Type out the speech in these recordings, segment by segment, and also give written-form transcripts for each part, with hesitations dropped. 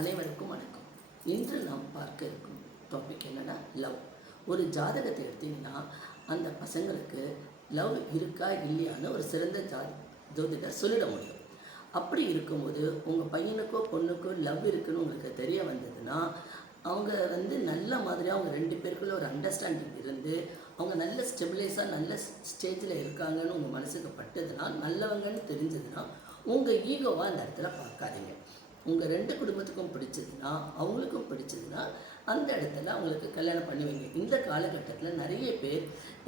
அனைவருக்கும் வணக்கம். இன்று நாம் பார்க்க இருக்கும் டாபிக் என்னன்னா லவ். ஒரு ஜாதகத்தை எடுத்தீங்கன்னா அந்த பசங்களுக்கு லவ் இருக்கா இல்லையான்னு ஒரு சிறந்த ஜோதிடர் சொல்லிட முடியும். அப்படி இருக்கும்போது உங்கள் பையனுக்கோ பொண்ணுக்கோ லவ் இருக்குன்னு உங்களுக்கு தெரிய வந்ததுன்னா அவங்க நல்ல மாதிரியாக அவங்க ரெண்டு பேருக்குள்ள ஒரு அண்டர்ஸ்டாண்டிங் இருந்து அவங்க நல்ல ஸ்டெபிலைஸாக நல்ல ஸ்டேஜில் இருக்காங்கன்னு உங்கள் மனசுக்கு பட்டதுன்னா நல்லவங்கன்னு தெரிஞ்சதுன்னா உங்கள் ஈகோவாக அந்த இடத்துல பார்க்காதீங்க. உங்கள் ரெண்டு குடும்பத்துக்கும் பிடிச்சதுன்னா அவங்களுக்கும் பிடிச்சதுன்னா அந்த இடத்துல அவங்களுக்கு கல்யாணம் பண்ணி வைங்க. இந்த காலகட்டத்தில் நிறைய பேர்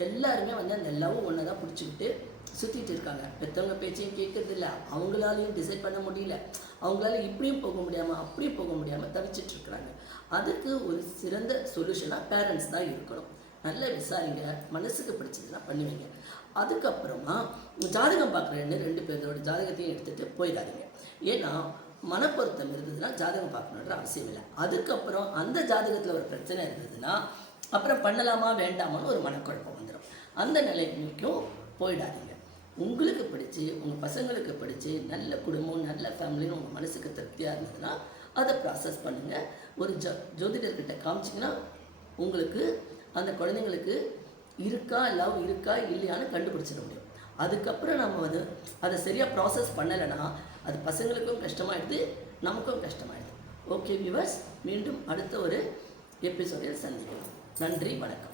எல்லாருமே அந்த லவ் ஒன்று தான் பிடிச்சிக்கிட்டு சுற்றிட்டு இருக்காங்க. பெற்றவங்க பேச்சையும் கேட்கறதில்ல, அவங்களாலையும் டிசைட் பண்ண முடியல, அவங்களால இப்படியும் போக முடியாமல் அப்படியும் போக முடியாமல் தவிச்சிட்ருக்குறாங்க. அதுக்கு ஒரு சிறந்த சொல்யூஷனாக பேரண்ட்ஸ் தான் இருக்கணும். நல்லா விசாரிங்க, மனசுக்கு பிடிச்சதுன்னா பண்ணுவீங்க. அதுக்கப்புறமா ஜாதகம் பார்க்குறேன்னு ரெண்டு பேரோட ஜாதகத்தையும் எடுத்துகிட்டு போயிடாதீங்க. ஏன்னா மனப்பொருத்தம் இருந்ததுன்னா ஜாதகம் பார்க்கணுன்ற அவசியம் இல்லை. அதுக்கப்புறம் அந்த ஜாதகத்தில் ஒரு பிரச்சனை இருந்ததுன்னா அப்புறம் பண்ணலாமா வேண்டாமான்னு ஒரு மனக்குழப்பம் வந்துடும். அந்த நிலைமைக்கும் போயிடாதீங்க. உங்களுக்கு பிடிச்சி உங்கள் பசங்களுக்கு பிடிச்சி நல்ல குடும்பம் நல்ல ஃபேமிலின்னு உங்கள் மனசுக்கு திருப்தியாக இருந்ததுன்னா அதை ப்ராசஸ் பண்ணுங்கள். ஒரு ஜோதிடர்கிட்ட காமிச்சிங்கன்னா உங்களுக்கு அந்த குழந்தைங்களுக்கு லவ் இருக்கா இல்லையான்னு கண்டுபிடிச்சிட முடியும். அதுக்கப்புறம் நம்ம அதை சரியாக ப்ராசஸ் பண்ணலைன்னா அது பசங்களுக்கும் கஷ்டமாயிடுது, நமக்கும் கஷ்டமாயிடுது. ஓகே வியூவர்ஸ், மீண்டும் அடுத்த ஒரு எபிசோடில் சந்திக்கலாம். நன்றி, வணக்கம்.